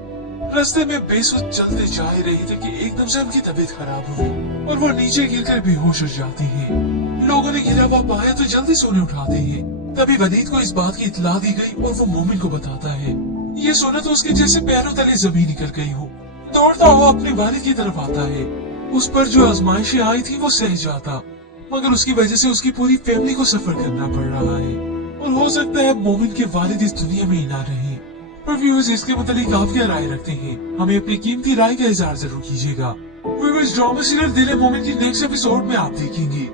रास्ते में बेसुध चलते जा ही रहे थे कि एकदम से उनकी तबीयत खराब हुई और वो नीचे गिरकर बेहोश हो जाते हैं। लोगों ने गिरा हुआ पाया तो जल्दी से उन्हें उठाते हैं। तभी वनीत को इस बात की इत्तला दी गई और वो मोमिन को बताता है। ये सुना तो उसके जैसे पैरों तले जमीन निकल गई हो। दौड़ता हुआ अपने वालिद की तरफ आता है। उस पर जो आजमाइशें आई थी वो सह जाता, मगर उसकी वजह से उसकी पूरी फैमिली को सफर करना पड़ रहा है और हो सकता है मोमिन के वालिद इस दुनिया में ही ना रहे। पर व्यूअर्स इसके मुतालिक आप क्या राय रखते हैं? हमें अपनी कीमती राय का इजहार जरूर कीजिएगा। व्यूअर्स ड्रामा सीरियल दिल मोमिन की नेक्स्ट एपिसोड में आप देखेंगे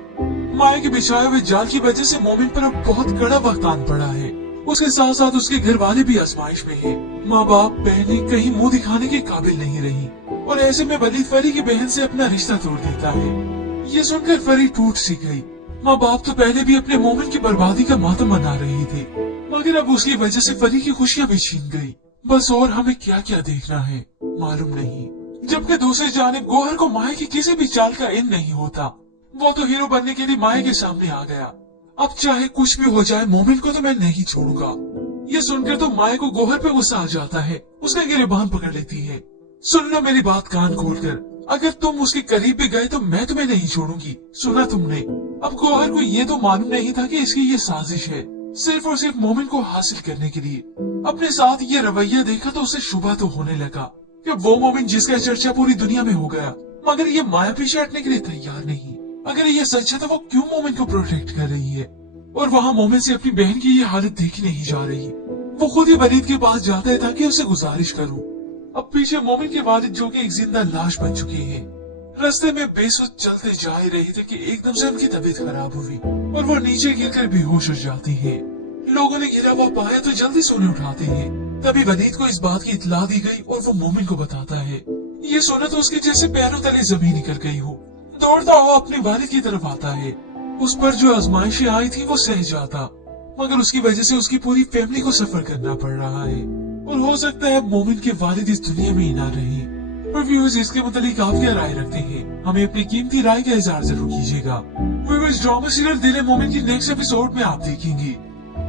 माया के बिछाए हुए जाल की वजह से मोमिन पर अब बहुत कड़ा वक्त आन पड़ा है। उसके साथ साथ उसके घर वाले भी आजमाइश में हैं। माँ बाप बहनें कहीं मुंह दिखाने के काबिल नहीं रही और ऐसे में वलीद फरी की बहन से अपना रिश्ता तोड़ देता है। ये सुनकर फरी टूट सी गई। माँ बाप तो पहले भी अपने मोमिन की बर्बादी का मातम मना रहे थे, मगर अब उसकी वजह से फरी की खुशियाँ भी छीन गई। बस और हमें क्या क्या देखना है मालूम नहीं। जबकि दूसरी जानिब गोहर को माया की किसी भी चाल का इन नहीं होता। वो तो हीरो बनने के लिए माया के सामने आ गया। अब चाहे कुछ भी हो जाए मोमिन को तो मैं नहीं छोड़ूंगा। ये सुनकर तो माया को गोहर पे गुस्सा आ जाता है। उसका गिरबान पकड़ लेती है। सुन लो मेरी बात कान खोलकर, अगर तुम उसके करीब भी गए तो मैं तुम्हें नहीं छोड़ूंगी। सुना तुमने? अब गोहर को ये तो मालूम नहीं था कि इसकी ये साजिश है, सिर्फ और सिर्फ मोमिन को हासिल करने के लिए। अपने साथ ये रवैया देखा तो उसे शुबा तो होने लगा कि वो मोमिन जिसका चर्चा पूरी दुनिया में हो गया, मगर ये माया पीछे हटने के लिए तैयार नहीं। अगर ये सच है तो वो क्यों मोमिन को प्रोटेक्ट कर रही है और वहाँ मोमिन से अपनी बहन की ये हालत देखी नहीं जा रही। वो खुद ही वलीद के पास जाता है ताकि उसे गुजारिश करूं। अब पीछे मोमिन के वालिद जो कि एक जिंदा लाश बन चुके हैं, रास्ते में बेसुध चलते जा ही रहे थे कि एकदम से उनकी तबीयत खराब हुई और वो नीचे गिरकर बेहोश हो जाती है। लोगों ने गिरा हुआ पाया तो जल्दी से उन्हें उठाते हैं। तभी वलीद को इस बात की इत्तला दी गई और वो मोमिन को बताता है। ये सुना तो उसके जैसे पैरों तले जमीन निकल गई हो। दौड़ता हुआ अपने वालिद की तरफ आता है। उस पर जो आजमाइशें आई थी वो सह जाता, मगर उसकी वजह से उसकी पूरी फैमिली को सफर करना पड़ रहा है और हो सकता है मोमिन के वालिद इस दुनिया में ही ना रहे। पर व्यूअर्स इसके मुतालिक आप क्या राय रखते हैं? हमें अपनी कीमती राय का इजहार जरूर कीजिएगा। व्यूअर्स ड्रामा सीरियल दिल मोमिन की नेक्स्ट एपिसोड में आप देखेंगे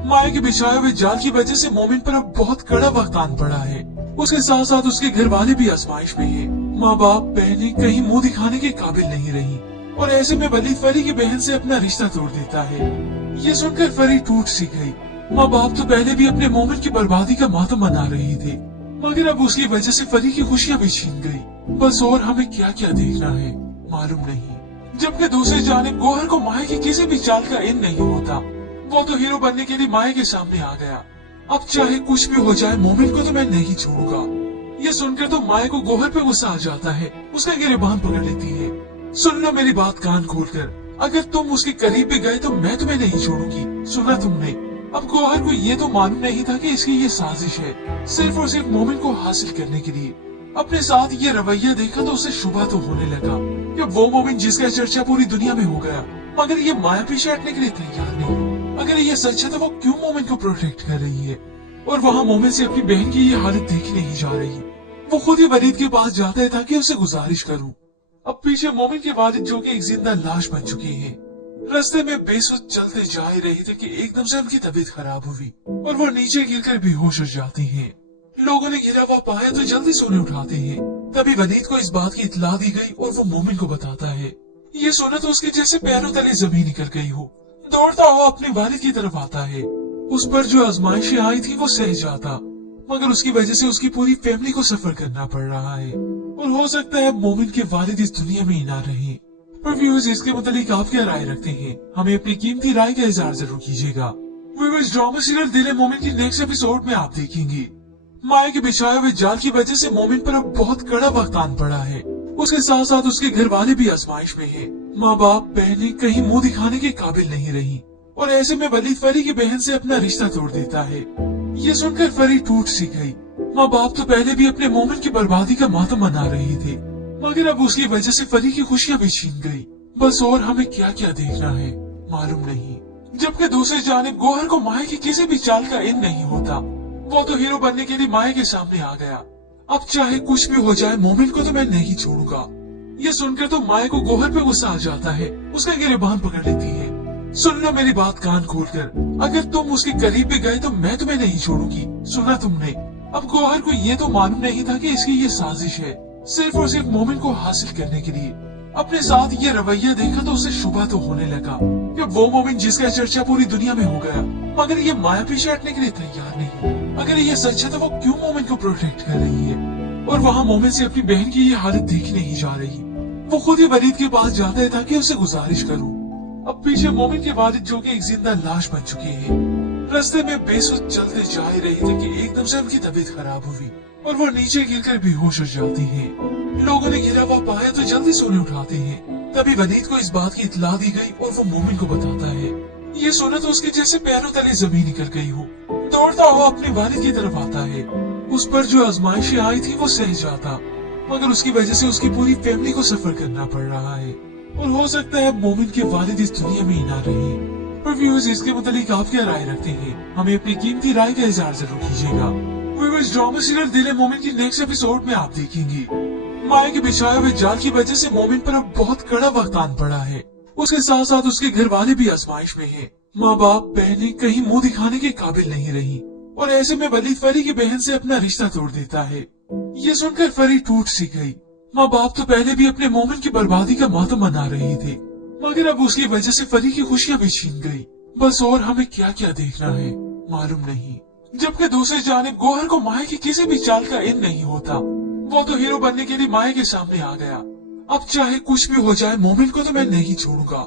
माया के बिछाए हुए जाल की वजह से मोमिन पर अब बहुत कड़ा वक्त आन पड़ा है। उसके साथ साथ उसके घर वाले भी आजमाइश में हैं। माँ बाप बहनें कहीं मुंह दिखाने के काबिल नहीं रही और ऐसे में वलीद फरी की बहन से अपना रिश्ता तोड़ देता है। ये सुनकर फरी टूट सी गई। माँ बाप तो पहले भी अपने मोमिन की बर्बादी का मातम मना रहे थे, मगर अब उसकी वजह से फरी की खुशियाँ भी छीन गई। बस और हमें क्या क्या देखना है मालूम नहीं। जबकि दूसरी जानिब गोहर को माया की किसी भी चाल का इन नहीं होता। वो तो हीरो बनने के लिए माया के सामने आ गया। अब चाहे कुछ भी हो जाए मोमिन को तो मैं नहीं छोड़ूंगा। ये सुनकर तो माया को गोहर पे गुस्सा आ जाता है। उसका गिरबान पकड़ लेती है। सुन लो मेरी बात कान खोलकर, अगर तुम उसके करीब भी गए तो मैं तुम्हें नहीं छोड़ूंगी। सुना तुमने? अब गोहर को ये तो मालूम नहीं था कि इसकी ये साजिश है, सिर्फ और सिर्फ मोमिन को हासिल करने के लिए। अपने साथ ये रवैया देखा तो उसे शुबा तो होने लगा कि वो मोमिन जिसका चर्चा पूरी दुनिया में हो गया, मगर ये माया पीछे हटने के लिए तैयार नहीं। अगर ये सच है तो वो क्यों मोमिन को प्रोटेक्ट कर रही है और वहाँ मोमिन से अपनी बहन की ये हालत देखी नहीं जा रही। वो खुद ही वलीद के पास जाता है ताकि उसे गुजारिश करूं। अब पीछे मोमिन के वालिद जो कि एक जिंदा लाश बन चुके हैं, रास्ते में बेसुध चलते जा ही रहे थे कि एकदम से उनकी तबीयत खराब हुई और वो नीचे गिरकर बेहोश हो जाते हैं। लोगों ने गिरा हुआ पाया तो जल्दी से उन्हें उठाते हैं। तभी वलीद को इस बात की इत्तला दी गई और वो मोमिन को बताता है। ये सुना तो उसके जैसे पैरों तले जमीन निकल गई हो। दौड़ता हुआ अपने वालिद की तरफ आता है। उस पर जो आजमाइशें आई थी वो सह जाता, मगर उसकी वजह से उसकी पूरी फैमिली को सफर करना पड़ रहा है और हो सकता है मोमिन के वालिद इस दुनिया में ही ना रहे। पर व्यूअर्स इसके मुतालिक आप क्या राय रखते हैं? हमें अपनी कीमती राय का इजहार जरूर कीजिएगा। व्यूअर्स ड्रामा सीरियल दिल मोमिन की नेक्स्ट एपिसोड में आप देखेंगे माया के बिछाए हुए जाल की वजह से मोमिन पर अब बहुत कड़ा वक्त आन पड़ा है। उसके साथ साथ उसके घर वाले भी आजमाइश में हैं। माँ बाप बहनें कहीं मुंह दिखाने के काबिल नहीं रही और ऐसे में वलीद फरी की बहन से अपना रिश्ता तोड़ देता है। ये सुनकर फरी टूट सी गई। माँ बाप तो पहले भी अपने मोमिन की बर्बादी का मातम मना रहे थे, मगर अब उसकी वजह से फरी की खुशियाँ भी छीन गई। बस और हमें क्या क्या देखना है मालूम नहीं। जबकि दूसरी जानिब गोहर को माया की किसी भी चाल का इन नहीं होता। वो तो हीरो बनने के लिए माया के सामने आ गया। अब चाहे कुछ भी हो जाए मोमिन को तो मैं नहीं छोड़ूंगा। ये सुनकर तो माया को गोहर पे गुस्सा आ जाता है। उसका गिरबान पकड़ लेती है। सुन लो मेरी बात कान खोलकर, अगर तुम उसके करीब भी गए तो मैं तुम्हें नहीं छोड़ूंगी। सुना तुमने? अब गोहर को ये तो मालूम नहीं था कि इसकी ये साजिश है, सिर्फ और सिर्फ मोमिन को हासिल करने के लिए। अपने साथ ये रवैया देखा तो उसे शुबा तो होने लगा कि वो मोमिन जिसका चर्चा पूरी दुनिया में हो गया, मगर ये माया पीछे हटने के लिए तैयार नहीं। अगर ये सच है तो वो क्यों मोमिन को प्रोटेक्ट कर रही है और वहाँ मोमिन से अपनी बहन की ये हालत देखी नहीं जा रही। वो खुद ही वलीद के पास जाता है ताकि उसे गुजारिश करूं। अब पीछे मोमिन के वालिद जो कि एक जिंदा लाश बन चुके हैं रास्ते में बेसुध चलते जा ही रहे थे कि एकदम से उनकी तबीयत खराब हुई और वो नीचे गिरकर बेहोश हो जाती हैं। लोगों ने गिरा हुआ पाया तो जल्दी से उन्हें उठाते हैं। तभी वलीद को इस बात की इत्तला दी गई और वो मोमिन को बताता है। ये सुना तो उसके जैसे पैरों तले जमीन निकल गई हो। दौड़ता हुआ अपने वालिद की तरफ आता है। उस पर जो आजमाइशें आई थी वो सह जाता, मगर उसकी वजह से उसकी पूरी फैमिली को सफर करना पड़ रहा है और हो सकता है मोमिन के वालिद इस दुनिया में ही ना रहे। पर व्यूअर्स, इसके मुतालिक आप क्या राय रखते हैं? हमें अपनी कीमती राय का इज़हार जरूर कीजिएगा। व्यूअर्स, ड्रामा सीरियल दिल मोमिन की नेक्स्ट एपिसोड में आप देखेंगे माया के बिछाए हुए जाल की वजह से मोमिन पर अब बहुत कड़ा वक्त आन पड़ा है। उसके साथ साथ उसके घर वाले भी आजमाइश में हैं। माँ बाप बहनें कहीं मुंह दिखाने के काबिल नहीं रही और ऐसे में वलीद फरी की बहन से अपना रिश्ता तोड़ देता है। ये सुनकर फरी टूट सी गई। माँ बाप तो पहले भी अपने मोमिन की बर्बादी का मातम मना रहे थे, मगर अब उसकी वजह से फरी की खुशियाँ भी छीन गई। बस और हमें क्या क्या देखना है मालूम नहीं। जबकि दूसरी जानिब गोहर को माया की किसी भी चाल का इन नहीं होता। वो तो हीरो बनने के लिए माया के सामने आ गया। अब चाहे कुछ भी हो जाए मोमिन को तो मैं नहीं छोड़ूंगा।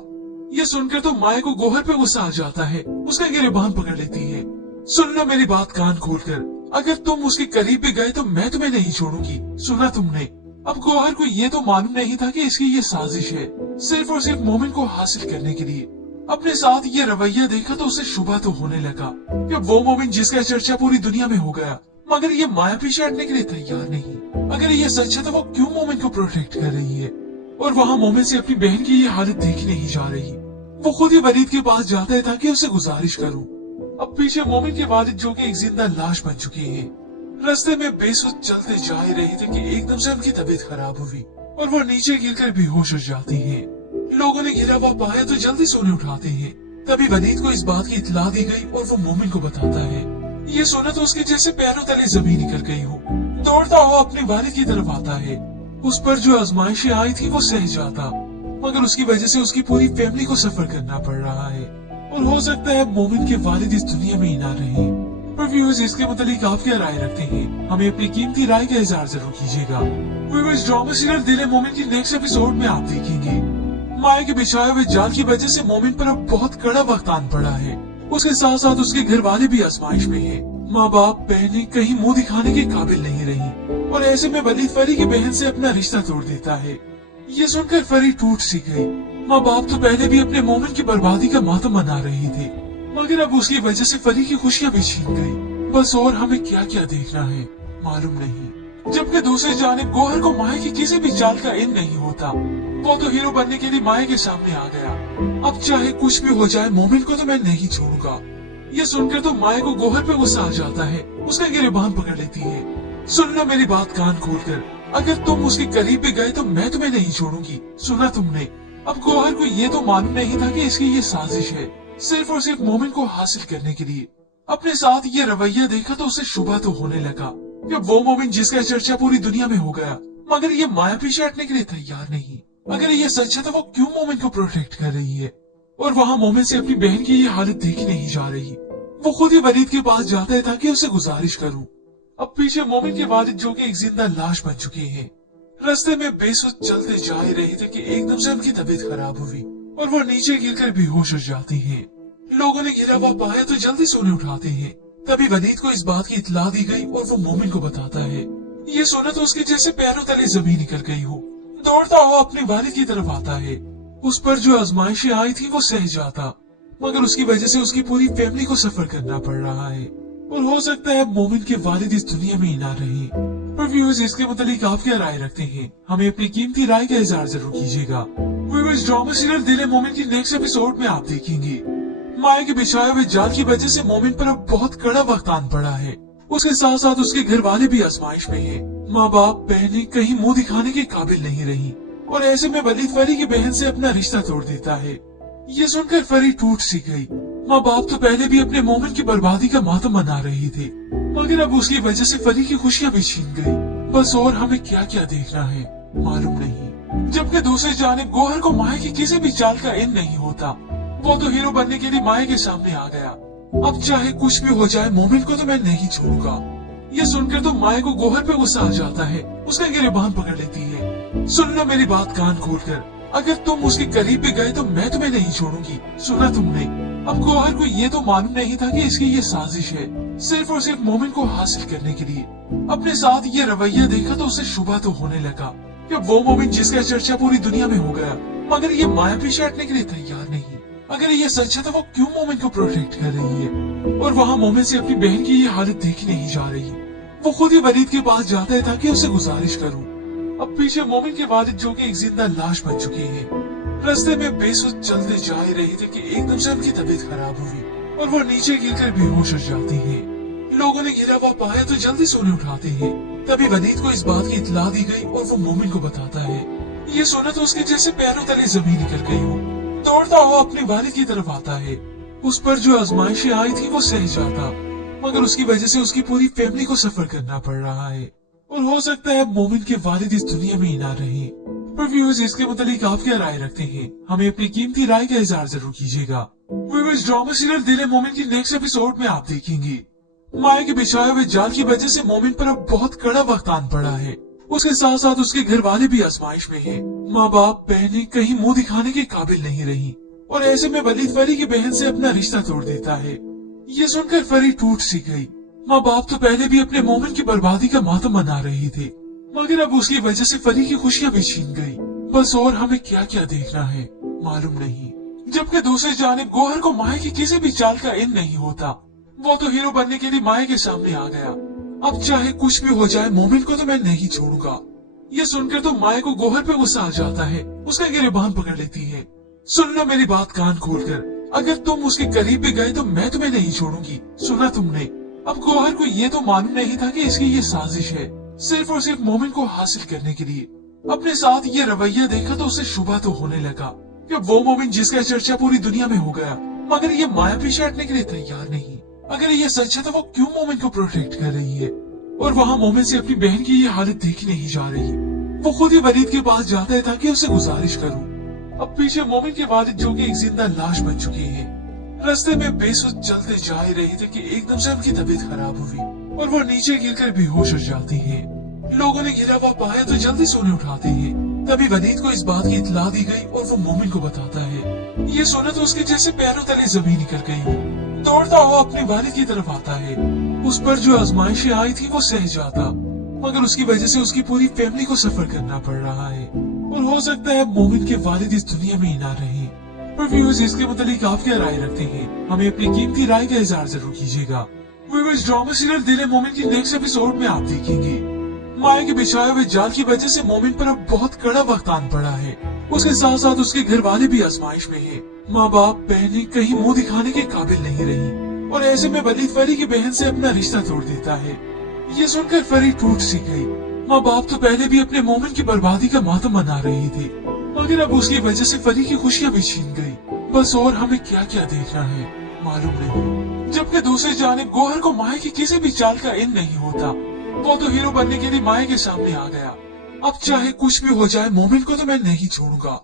ये सुनकर तो माया को गोहर पे गुस्सा आ जाता है। उसका गिरबान पकड़ लेती है। सुन लो मेरी बात कान खोलकर, अगर तुम उसके करीब भी गए तो मैं तुम्हें नहीं छोड़ूंगी। सुना तुमने? अब गोहर को ये तो मालूम नहीं था कि इसकी ये साजिश है सिर्फ और सिर्फ मोमिन को हासिल करने के लिए। अपने साथ ये रवैया देखा तो उसे शुबा तो होने लगा कि वो मोमिन जिसका चर्चा पूरी दुनिया में हो गया, मगर ये माया पीछे हटने के लिए तैयार नहीं। अगर ये सच है तो वो क्यों मोमिन को प्रोटेक्ट कर रही है और वहाँ मोमिन से अपनी बहन की ये हालत देखी नहीं जा रही। वो खुद ही वलीद के पास जाता है ताकि उसे गुजारिश करूं। अब पीछे मोमिन के वालिद जो कि एक जिंदा लाश बन चुके हैं रास्ते में बेसुध चलते जा ही रहे थे कि एकदम से उनकी तबीयत खराब हुई और वो नीचे गिरकर बेहोश हो जाती हैं। लोगों ने गिरा हुआ पाया तो जल्दी से उन्हें उठाते हैं। तभी वलीद को इस बात की इत्तला दी गई और वो मोमिन को बताता है। ये सुना तो उसके जैसे पैरों तले जमीन निकल गई हो। दौड़ता हुआ अपने वालिद की तरफ आता है। उस पर जो आजमाइशें आई थी वो सह जाता, मगर उसकी वजह से उसकी पूरी फैमिली को सफर करना पड़ रहा है और हो सकता है मोमिन के वालिद इस दुनिया में ही ना रहे। पर व्यूअर्स, इसके मुतालिक आप क्या राय रखते हैं? हमें अपनी कीमती राय का इज़हार जरूर कीजिएगा। व्यूअर्स, ड्रामा सीरियल दिल मोमिन की नेक्स्ट एपिसोड में आप देखेंगे माया के बिछाए हुए जाल की वजह से मोमिन पर अब बहुत कड़ा वक्त आन पड़ा है। उसके साथ साथ उसके घर वाले भी आजमाइश में हैं। माँ बाप बहनें कहीं मुंह दिखाने के काबिल नहीं रही और ऐसे में वलीद फरी की बहन से अपना रिश्ता तोड़ देता है। ये सुनकर फरी टूट सी गई। माँ बाप तो पहले भी अपने मोमिन की बर्बादी का मातम मना रहे थे, मगर अब उसकी वजह से फरी की खुशियाँ भी छीन गई। बस और हमें क्या क्या देखना है मालूम नहीं। जबकि दूसरी जानिब गोहर को माया की किसी भी चाल का इन नहीं होता। वो तो हीरो बनने के लिए माया के सामने आ गया। अब चाहे कुछ भी हो जाए मोमिन को तो मैं नहीं छोड़ूंगा। ये सुनकर तो माया को गोहर पे गुस्सा आ जाता है। उसका गिरबान पकड़ लेती है। सुन लो मेरी बात कान खोलकर, अगर तुम उसके करीब भी गए तो मैं तुम्हें नहीं छोड़ूंगी। सुना तुमने? अब गोहर को ये तो मालूम नहीं था कि इसकी ये साजिश है सिर्फ और सिर्फ मोमिन को हासिल करने के लिए। अपने साथ ये रवैया देखा तो उसे शुबा तो होने लगा कि वो मोमिन जिसका चर्चा पूरी दुनिया में हो गया, मगर ये माया पीछे हटने के लिए तैयार नहीं। अगर ये सच है तो वो क्यों मोमिन को प्रोटेक्ट कर रही है और वहाँ मोमिन से अपनी बहन की ये हालत देखी नहीं जा रही। वो खुद ही वलीद के पास जाता है ताकि उसे गुजारिश करूं। अब पीछे मोमिन के वालिद जो कि एक जिंदा लाश बन चुके हैं रास्ते में बेसुध चलते जा ही रहे थे कि एकदम से उनकी तबीयत खराब हुई और वो नीचे गिरकर बेहोश हो जाती हैं। लोगों ने गिरा हुआ पाया तो जल्दी से उन्हें उठाते हैं। तभी वलीद को इस बात की इत्तला दी गई और वो मोमिन को बताता है। ये सुना तो उसके जैसे पैरों तले जमीन निकल गई हो। दौड़ता हुआ अपने वालिद की तरफ आता है। उस पर जो आजमाइशें आई थी वो सह जाता, मगर उसकी वजह से उसकी पूरी फैमिली को सफर करना पड़ रहा है और हो सकता है मोमिन के वालिद इस दुनिया में ही ना रहे। पर व्यूअर्स, इसके मुतालिक आप क्या राय रखते हैं? हमें अपनी कीमती राय का इज़हार जरूर कीजिएगा। व्यूअर्स, ड्रामा सीरियल दिल मोमिन की नेक्स्ट एपिसोड में आप देखेंगे माया के बिछाए हुए जाल की वजह से मोमिन पर अब बहुत कड़ा वक्त आन पड़ा है। उसके साथ साथ उसके घर वाले भी आजमाइश में हैं। माँ बाप बहनें कहीं मुंह दिखाने के काबिल नहीं रही और ऐसे में वलीद फरी की बहन से अपना रिश्ता तोड़ देता है। ये सुनकर फरी टूट सी गई। माँ बाप तो पहले भी अपने मोमिन की बर्बादी का मातम मना रहे थे, मगर अब उसकी वजह से फरी की खुशियाँ भी छीन गई। बस और हमें क्या क्या देखना है मालूम नहीं। जबकि दूसरी जानिब गोहर को माया की किसी भी चाल का इन नहीं होता। वो तो हीरो बनने के लिए माया के सामने आ गया। अब चाहे कुछ भी हो जाए मोमिन को तो मैं नहीं छोड़ूंगा। ये सुनकर तो माया को गोहर पे गुस्सा आ जाता है, उसका गिरबान पकड़ लेती है। सुन लो मेरी बात कान खोलकर, अगर तुम उसके करीब भी गए तो मैं तुम्हें नहीं छोड़ूंगी, सुना तुमने? अब गोहर को ये तो मालूम नहीं था कि इसकी ये साजिश है, सिर्फ और सिर्फ मोमिन को हासिल करने के लिए। अपने साथ ये रवैया देखा तो उसे शुबा तो होने लगा कि वो मोमिन जिसका चर्चा पूरी दुनिया में हो गया, मगर ये माया पीछे हटने के लिए तैयार नहीं। अगर ये सच है तो वो क्यों मोमिन को प्रोटेक्ट कर रही है और वहाँ मोमिन से अपनी बहन की ये हालत देखी नहीं जा रही। वो खुद ही वलीद के पास जाता है ताकि उसे गुजारिश करूं। अब पीछे मोमिन के वालिद जो कि एक जिंदा लाश बन चुके हैं, रास्ते में बेसुध चलते जा ही रहे थे कि एकदम से उनकी तबीयत खराब हुई और वो नीचे गिरकर बेहोश हो जाती हैं। लोगों ने गिरा हुआ पाया तो जल्दी से उन्हें उठाते हैं। तभी वलीद को इस बात की इत्तला दी गई और वो मोमिन को बताता है। ये सुना तो उसके जैसे पैरों तले जमीन निकल गई हो। दौड़ता हुआ अपने वालिद की तरफ आता है। उस पर जो आजमाइशें आई थी वो सह जाता, मगर उसकी वजह से उसकी पूरी फैमिली को सफर करना पड़ रहा है और हो सकता है मोमिन के वालिद इस दुनिया में ही ना रहे। पर व्यूअर्स, इसके मुतालिक आप क्या राय रखते हैं? हमें अपनी कीमती राय का इज़हार जरूर कीजिएगा। व्यूअर्स, ड्रामा सीरियल दिल मोमिन की नेक्स्ट एपिसोड में आप देखेंगे माया के बिछाए हुए जाल की वजह से मोमिन पर अब बहुत कड़ा वक्त आन पड़ा है। उसके साथ साथ उसके घर वाले भी आजमाइश में हैं। माँ बाप बहनें कहीं मुंह दिखाने के काबिल नहीं रही और ऐसे में वलीद फरी की बहन से अपना रिश्ता तोड़ देता है। ये सुनकर फरी टूट सी गई। माँ बाप तो पहले भी अपने मोमिन की बर्बादी का मातम मना रहे थे, मगर अब उसकी वजह से फरी की खुशियाँ भी छीन गई। बस और हमें क्या क्या देखना है मालूम नहीं। जबकि दूसरी जानिब गोहर को माया की किसी भी चाल का इन नहीं होता। वो तो हीरो बनने के लिए माया के सामने आ गया। अब चाहे कुछ भी हो जाए मोमिन को तो मैं नहीं छोड़ूंगा। ये सुनकर तो माया को गोहर पे गुस्सा आ जाता है, उसका गिरबान पकड़ लेती है। सुन लो मेरी बात कान खोलकर, अगर तुम उसके करीब भी गए तो मैं तुम्हें नहीं छोड़ूंगी, सुना तुमने? अब गोहर को ये तो मालूम नहीं था कि इसकी ये साजिश है, सिर्फ और सिर्फ मोमिन को हासिल करने के लिए। अपने साथ ये रवैया देखा तो उसे शुबा तो होने लगा कि वो मोमिन जिसका चर्चा पूरी दुनिया में हो गया, मगर ये माया पीछे हटने के लिए तैयार नहीं। अगर ये सच है तो वो क्यों मोमिन को प्रोटेक्ट कर रही है और वहाँ मोमिन से अपनी बहन की ये हालत देखी नहीं जा रही। वो खुद ही वलीद के पास जाता है ताकि उसे गुजारिश करूं। अब पीछे मोमिन के वालिद जो कि एक जिंदा लाश बन चुके हैं, रास्ते में बेसुध चलते जा ही रहे थे कि एकदम से उनकी तबीयत खराब हुई और वो नीचे गिरकर बेहोश हो जाती हैं। लोगों ने गिरा हुआ पाया तो जल्दी से उन्हें उठाते हैं। तभी वलीद को इस बात की इत्तला दी गई और वो मोमिन को बताता है। ये सुना तो उसके जैसे पैरों तले जमीन निकल गई हो। दौड़ता हुआ अपने वालिद की तरफ आता है। उस पर जो आजमाइशें आई थी वो सह जाता, मगर उसकी वजह से उसकी पूरी फैमिली को सफर करना पड़ रहा है और हो सकता है मोमिन के वालिद इस दुनिया में ही ना रहे। पर व्यूअर्स, इसके मुतालिक आप क्या राय रखते हैं? हमें अपनी कीमती राय का इज़हार जरूर कीजिएगा। व्यूअर्स, ड्रामा सीरियल दिल मोमिन की नेक्स्ट एपिसोड में आप देखेंगे माया के बिछाए हुए जाल की वजह से मोमिन पर अब बहुत कड़ा वक्त आन पड़ा है। उसके साथ साथ उसके घर वाले भी आजमाइश में हैं। माँ बाप बहनें कहीं मुंह दिखाने के काबिल नहीं रही और ऐसे में वलीद फरी की बहन से अपना रिश्ता तोड़ देता है। ये सुनकर फरी टूट सी गई। माँ बाप तो पहले भी अपने मोमिन की बर्बादी का मातम मना रहे थे, मगर अब उसकी वजह से फरी की खुशियाँ भी छीन गई। बस और हमें क्या क्या देखना है मालूम नहीं। जबकि दूसरी जानिब गोहर को माया की किसी भी चाल का इन नहीं होता। वो तो हीरो बनने के लिए माया के सामने आ गया। अब चाहे कुछ भी हो जाए मोमिन को तो मैं नहीं छोड़ूंगा।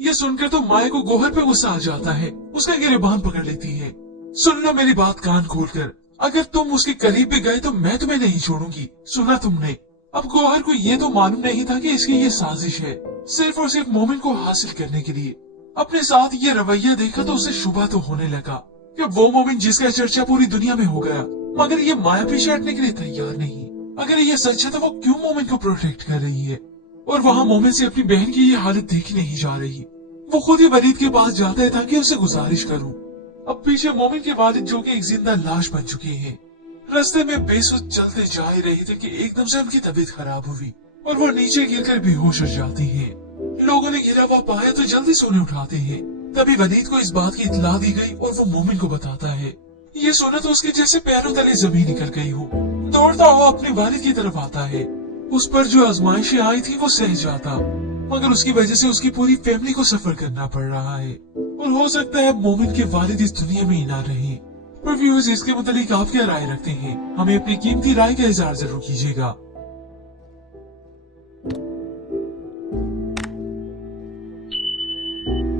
ये सुनकर तो माया को गोहर पे गुस्सा आ जाता है, उसका गिरबान पकड़ लेती है। सुन लो मेरी बात कान खोलकर, अगर तुम उसके करीब भी गए तो मैं तुम्हें नहीं छोड़ूंगी, सुना तुमने? अब गोहर को ये तो मालूम नहीं था कि इसकी ये साजिश है, सिर्फ और सिर्फ मोमिन को हासिल करने के लिए। अपने साथ ये रवैया देखा तो उसे शुबा तो होने लगा कि वो मोमिन जिसका चर्चा पूरी दुनिया में हो गया, मगर ये माया पीछे हटने के लिए तैयार नहीं। अगर ये सच है तो वो क्यों मोमिन को प्रोटेक्ट कर रही है और वहाँ मोमिन से अपनी बहन की ये हालत देखी नहीं जा रही। वो खुद ही वलीद के पास जाता है ताकि उसे गुजारिश करूं। अब पीछे मोमिन के वालिद जो कि एक जिंदा लाश बन चुके हैं, रास्ते में बेसुध चलते जा ही रहे थे कि एकदम से उनकी तबीयत खराब हुई और वो नीचे गिरकर बेहोश हो जाती हैं। लोगों ने गिरा हुआ पाया तो जल्दी से उन्हें उठाते हैं। तभी वलीद को इस बात की इत्तला दी गई और वो मोमिन को बताता है। ये सुना तो उसके जैसे पैरों तले जमीन निकल गई हो। दौड़ता हुआ अपने वालिद की तरफ आता है। उस पर जो आजमाइशें आई थी वो सह जाता, मगर उसकी वजह से उसकी पूरी फैमिली को सफर करना पड़ रहा है और हो सकता है मोमिन के वालिद इस दुनिया में ही ना रहे। पर व्यूअर्स, इसके मुतालिक आप क्या राय रखते हैं? हमें अपनी कीमती राय का इज़हार जरूर कीजिएगा।